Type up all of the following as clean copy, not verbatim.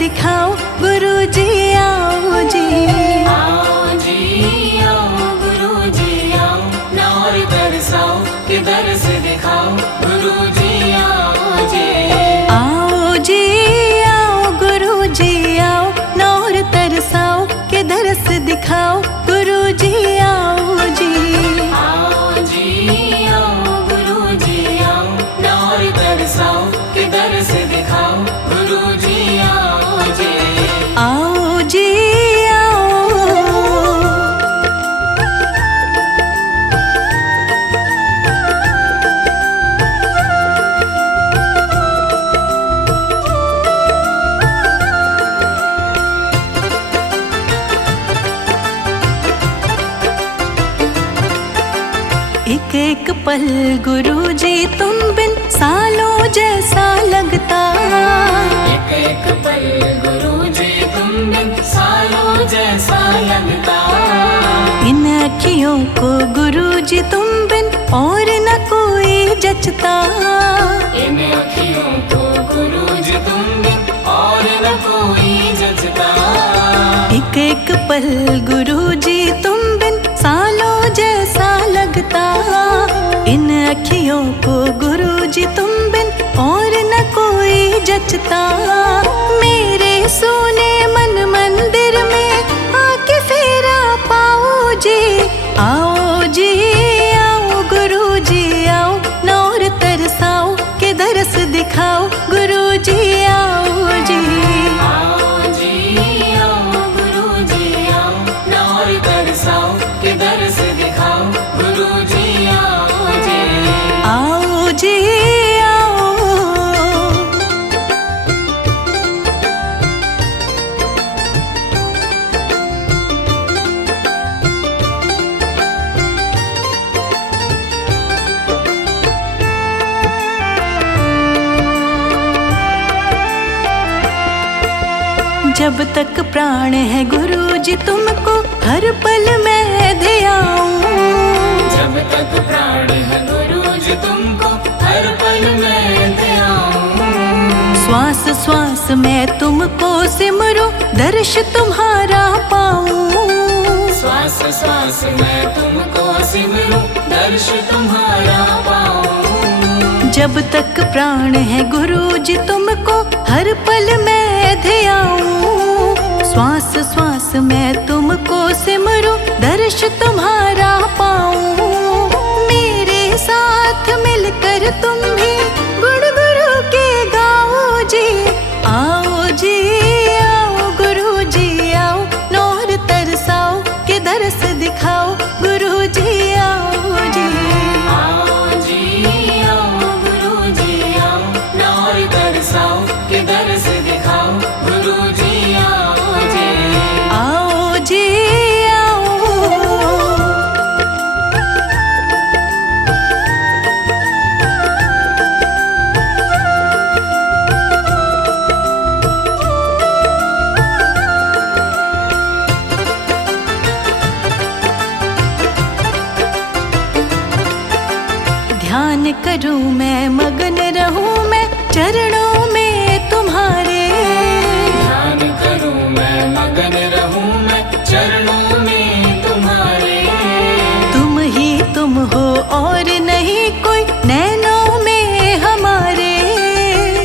दिखाओ गुरु जी आओ जी। आओ जी आओ गुरु जी आओ, नौर बरसाओ कि दर्श दिखाओ गुरु जी आओ जी। आओ जी आओ गुरु जी आओ, नौर तरसाओ कि दर्श दिखाओ गुरु जी आओ जी। आओ जी आओ गुरु जी आओ, नौर बरसाओ कि दर्श दिखाओ गुरु जी आओ जी। आओ जी आओ पल गुरुजी तुम बिन सालों जैसा लगता। एक पल गुरुजी तुम बिन सालों जैसा लगता। इन अखियों को गुरुजी तुम बिन और न कोई जचता। इन अखियों को गुरुजी तुम बिन और न कोई जचता। एक पल गुरुजी तुम बिन सालों जैसा लगता। इन अखियों को गुरुजी तुम बिन और न कोई जचता। मेरे सोने मन मंदिर में आके फेरा पाओ जी। आओ जी आओ गुरुजी आओ, नौर तरसाओ के दरस दिखाओ गुरुजी आओ जी। आओ जी आओ गुरुजी आओ, नौर तरसाओ के दरस दिखाओ गुरुजी आओ जी। आओ जी आओ। जब तक प्राण है गुरुजी तुमको हर पल मैं ध्याऊं। जब तक प्राण है गुरुजी तुमको हर पल मैं ध्याऊं। श्वास श्वास में तुमको सिमरूं, दर्श तुम्हारा पाऊं। श्वास श्वास में तुमको सिमरूं, दर्श तुम्हारा पाऊं। जब तक प्राण है गुरुजी तुमको हर पल मैं ध्याऊं। श्वास श्वास में तुमको सिमरूं, दर्श तुम्हारा पाऊं। मेरे साथ मिलकर तुम भी गुण गुरु के गाओ जी। आओ जी आओ गुरुजी आओ, नौर तरसाओ के दरस दिखाओ गुरुजी आओ जी। आओ जी आओ गुरुजी आओ, नौर तरसाओ के दरस दिखाओ गुरुजी आओ जी। आओ जी आओ। ध्यान करूं मैं मगन रहूं मैं चरणों में तुम्हारे। ध्यान करूं मैं मगन रहूं मैं चरणों में तुम्हारे। तुम ही तुम हो और नहीं कोई नैनों में हमारे।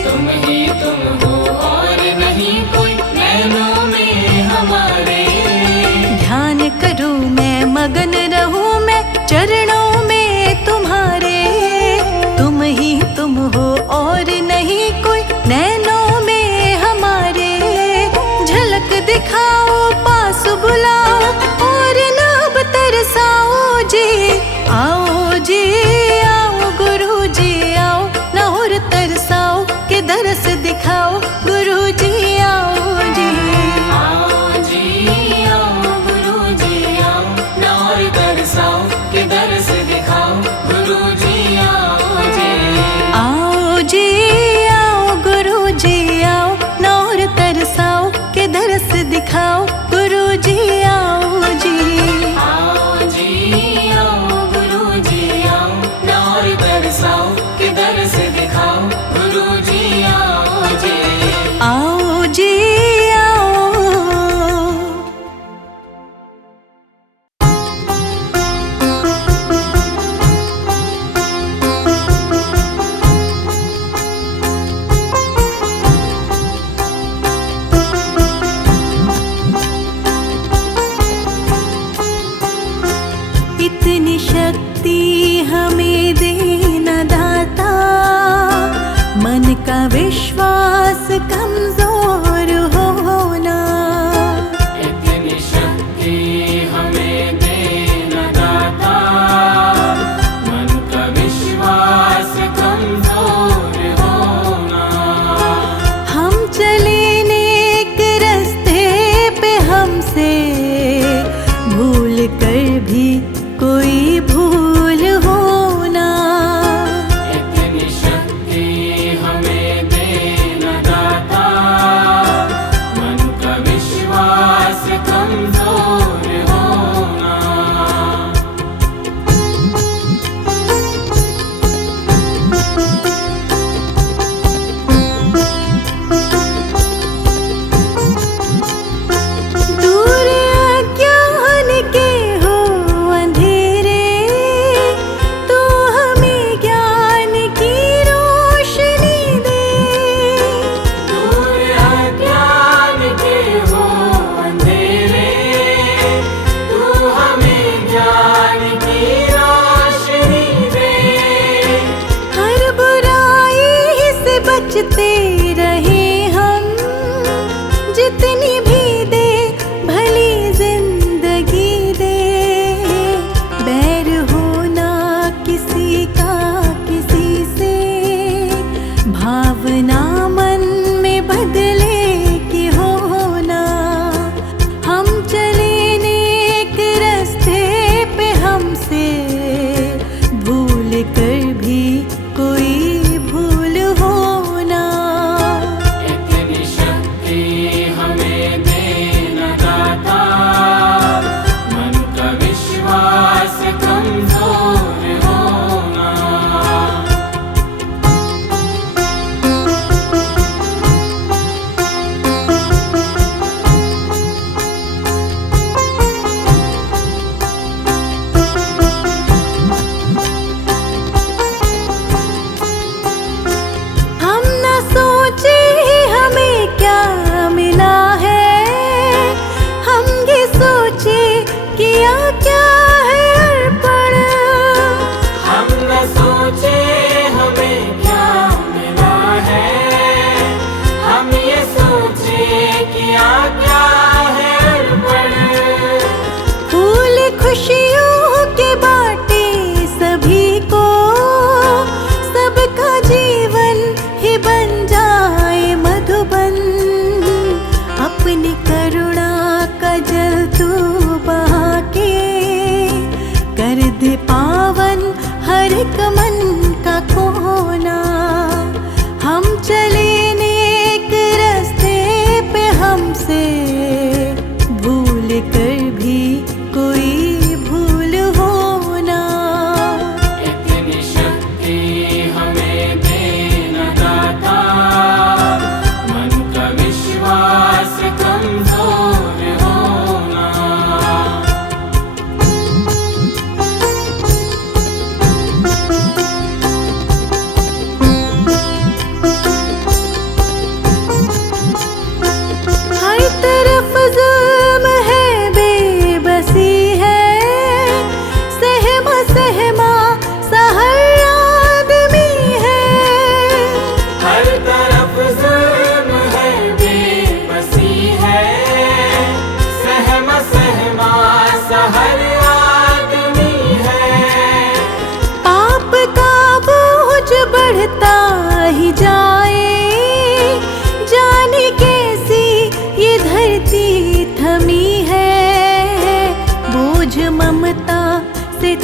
तुम ही तुम हो और नहीं कोई नैनों में हमारे। ध्यान करूं मैं मगन रहूं मैं चरणों में तुम्हारे। तुम ही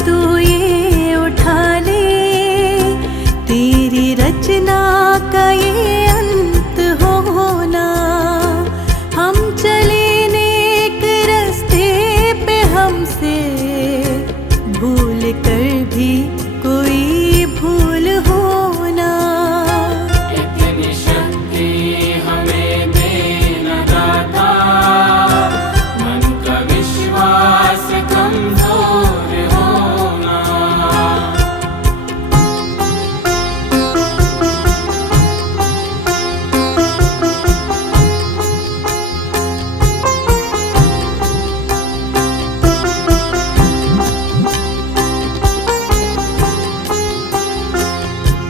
तू ये उठा ले, तेरी रचना का ये अंत होना। हम चले नेक रास्ते पे, हमसे भूल कर भी कोई भूल होना। इतनी शक्ति हमें देना दाता, मन का विश्वास कमजोर होना।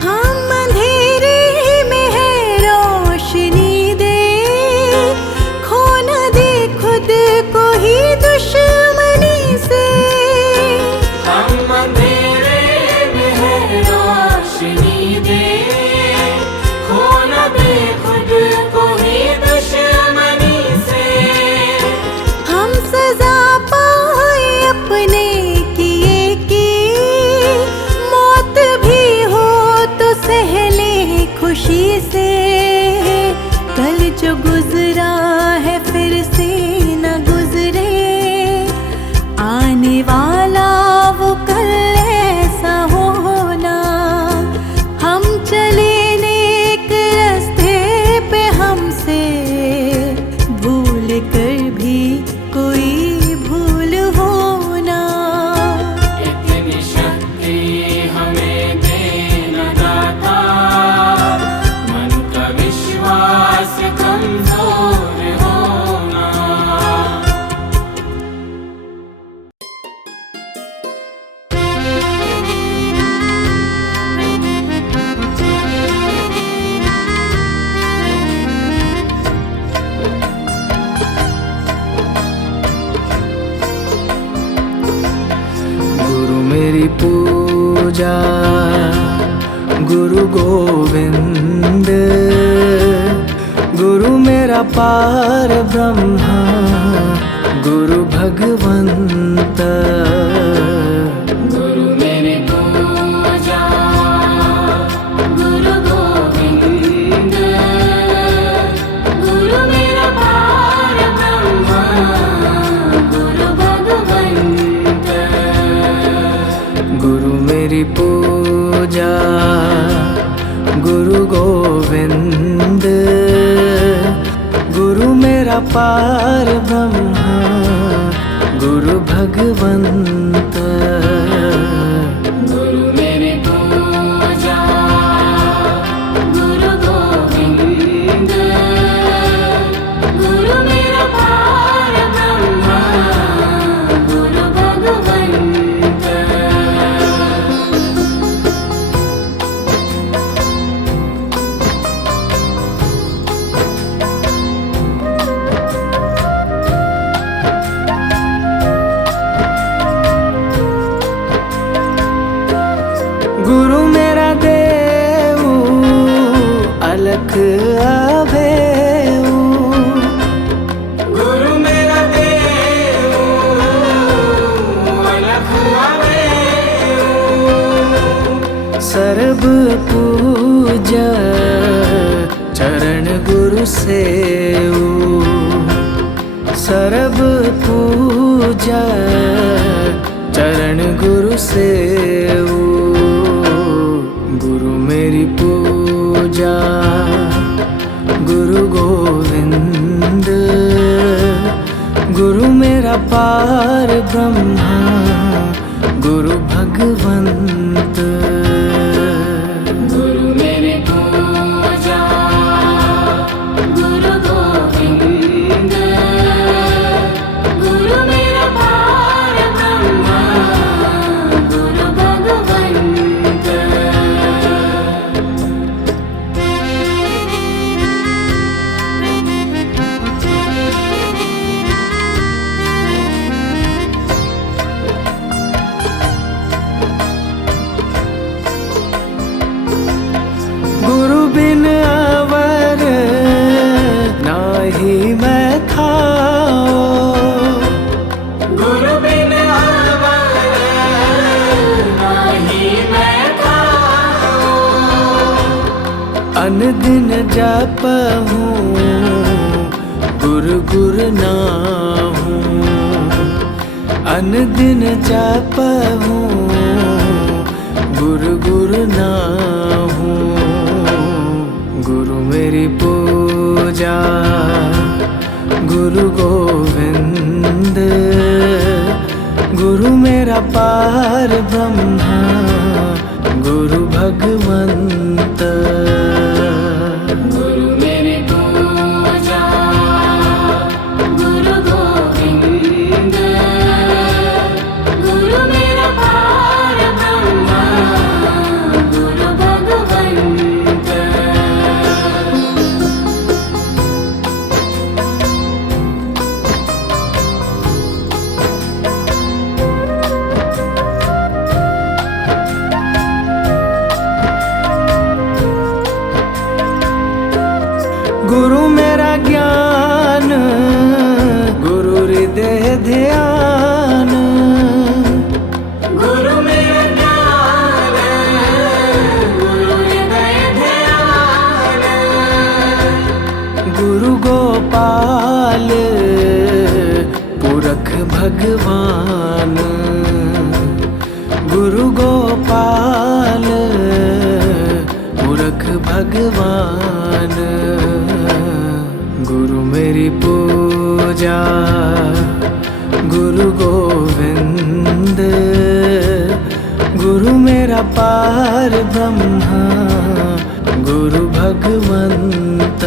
हम अंधेरे में है रोशनी दे, खो न दे खुद को ही दुश्मनी से। हम अंधेरे में है रोशनी दे, खो न दे खुद को ही दुश्मनी से। हम सजा पाए अपने किए की, मौत भी हो तो सहले खुशी से। कल जो गुजरा है फिर से न गुजरे, आने वाला वो कल ऐसा होना। हम चले नेक रास्ते पे, हमसे भूल कर भी कोई भूल होना। इतनी शक्ति हमें देना दाता, मन का विश्वास कमजोर होना। गुरु मेरी पूजा, गुरु गोविंद, गुरु मेरा पार ब्रह्मा, गुरु भगवंत। गुरु मेरी पूजा, गुरु गोविंद, गुरु मेरा पार ब्रह्मा, गुरु भगवंत। गुरु मेरी पूजा, गुरु गोविंद, गुरु मेरा पार ब्रह्मा, गुरु भगवंत। गुरु मेरी पूजा, गुरु गोविंद, गुरु मेरा पार ब्रह्मा, गुरु भगवंत। गुरु मेरा देव, अलख अभेऊ। गुरु मेरा देव, अलख अभेऊ। सर्व पूजा चरण गुरु सेऊ, सर्व पूजा चरण गुरु सेऊ। गुरु मेरी पूजा, गुरु गोविंद, गुरु मेरा पार ब्रह्मा, गुरु भगवंत। गुरु मेरी पूजा, गुरु गोविंद, गुरु मेरा पार ब्रह्मा, गुरु भगवंत। जपहूँ गुरु गुरु ना हूँ, अन दिन जपहूँ गुरु गुरु ना हूँ। गुरु मेरी पूजा गुरु गोविंद, गुरु मेरा पार ब्रह्मा गुरु भगवंत। गुरु मेरी पूजा गुरु गोविंद, गुरु मेरा पार ब्रह्मा गुरु भगवंत। गुरु मेरा ज्ञान गुरु हृदय ध्यान, गुरु मेरा ज्ञान गुरु हृदय ध्यान। गुरु गोपाल पुरख भगवान, गुरु गोपाल पुरख भगवान। गुरु मेरी पूजा गुरु गोविंद, गुरु मेरा पार ब्रह्मा गुरु भगवंत।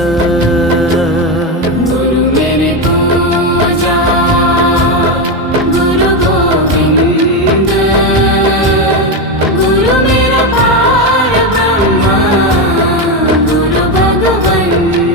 गुरु मेरी पूजा गुरु गोविंद, गुरु मेरा पार ब्रह्मा गुरु भगवंत।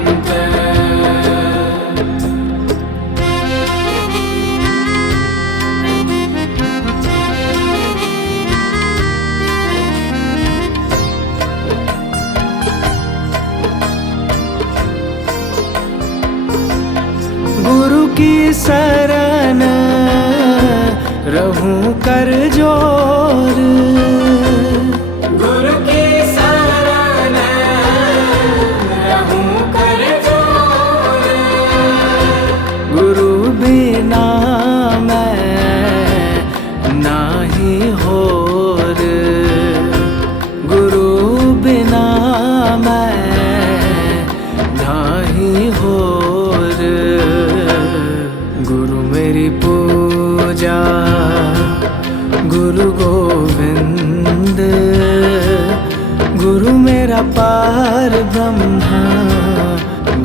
गुरु की शरण रहूं कर जोर, गुरु की शरण रहूं कर जोर। गुरु बिना मैं नाही होर, गुरु बिना मैं नाही होर। गुरु मेरी पूजा गुरु गोविंद, गुरु मेरा पार ब्रह्मा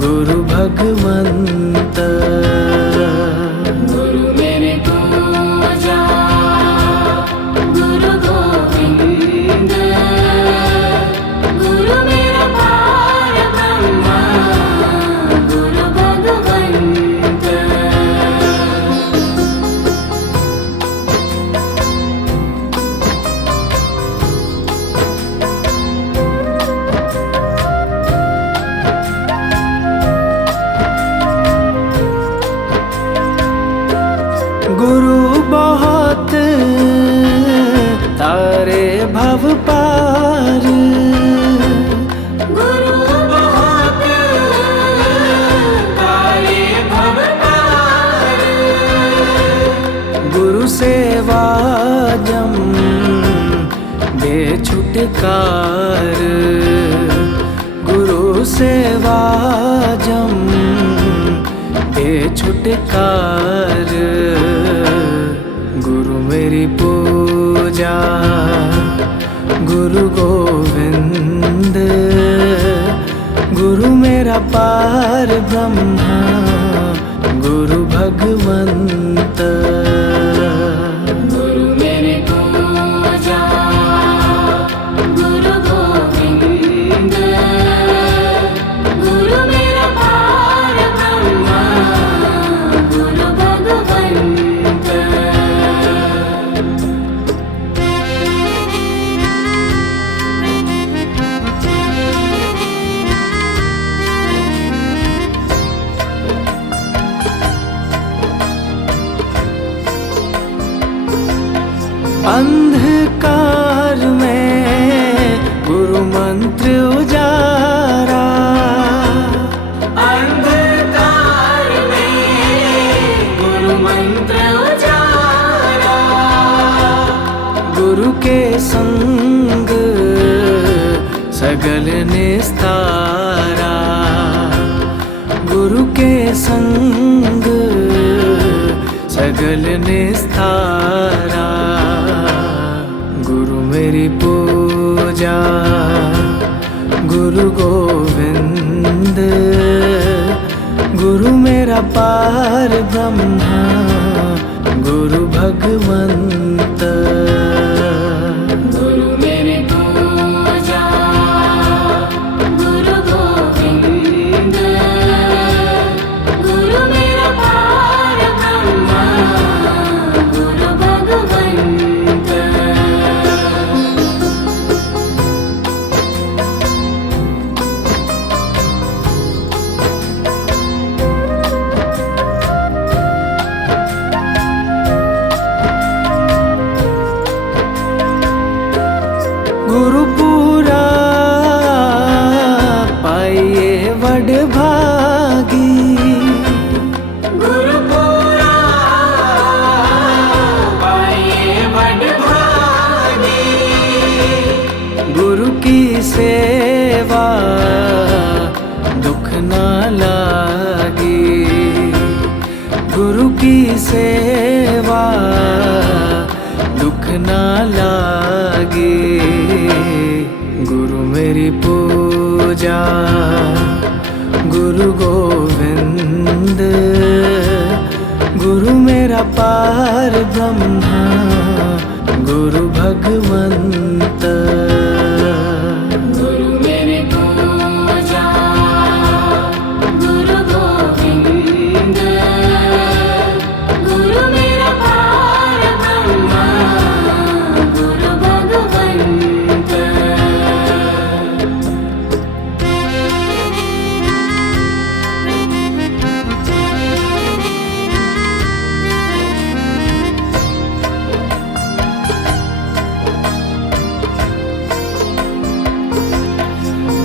गुरु भगवंत। गुरु मेरी पूजा गुरु गोविंद, गुरु मेरा पार ब्रह्मा गुरु भगवंत। गुरु बहुत तारे भव पार, गुरु बहुत तारे भव पार। गुरु सेवा जम दे छुटकार, गुरु सेवा जम दे छुटकार। गुरु मेरी पूजा गुरु गोविंद, गुरु मेरा पार ब्रह्मा गुरु भगवंत। गुरु मेरी पूजा गुरु गोविंद, गुरु मेरा पार ब्रह्मा गुरु भगवंत। अंधकार में गुरु मंत्र उजारा, गुरु के संग सगल निस्तारा। गुरु मेरी पूजा गुरु गोविंद, गुरु मेरा पार ब्रह्मा गुरु भगवंत। गुरु मेरी पूजा गुरु गोविंद, गुरु मेरा पार ब्रह्मा गुरु भगवंत। गुरु पूरा पाइए वड भागी, गुरु पूरा पाइए वड भागी। गुरु की सेवा दुख ना लागी। गुरु की सेवा दुख ना लागी। गुरु मेरी पूजा गुरु गोविंद, गुरु मेरा पार ब्रह्मा गुरु भगवंत। गुरु मेरी पूजा गुरु गोविंद, गुरु मेरा पार ब्रह्मा गुरु भगवंत।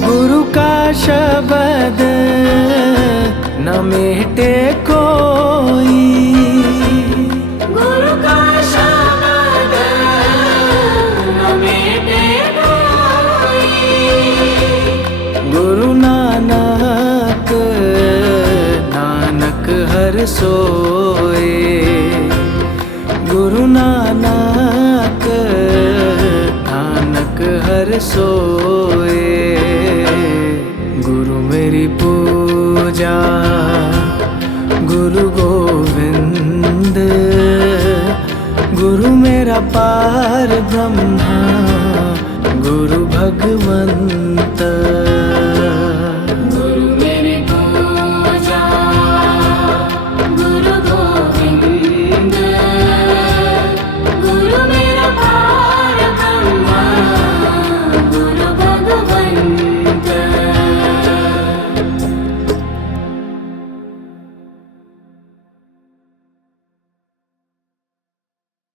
गुरु का शब्द न मिटे कोई, गुरु का शब्द न मिटे कोई। गुरु नानक नानक हर सोए। गुरु नानक नानक हर सोए। गुरु मेरी पूजा गुरु गोविंद, गुरु मेरा पार ब्रह्मा गुरु भगवंत।